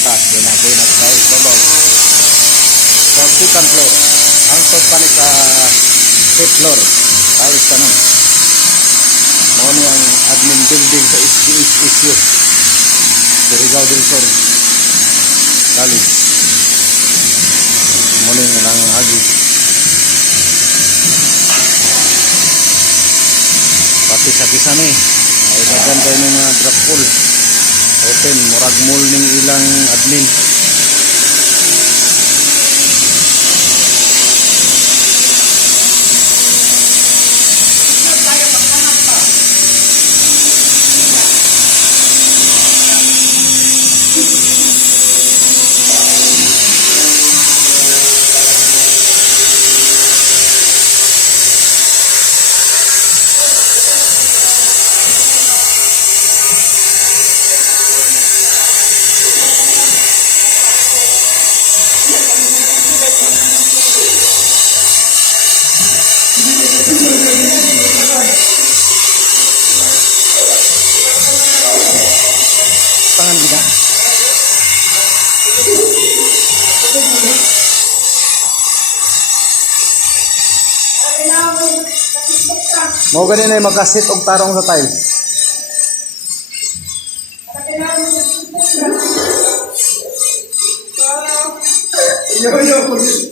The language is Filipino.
taas din ako nag-tiles babaw. So second floor. Hangtod pa ni sa fifth floor. Tiles tanan. Mao ni ang admin building sa SGSSU. Surigao del Sur College. Mao ni ang agi. Pati sa kisame ay dagan kayo ng mga drop pool open murag mall ning ilang admin. Tangan kita. Mau ganin ay makasit og tarong sa tile. Yo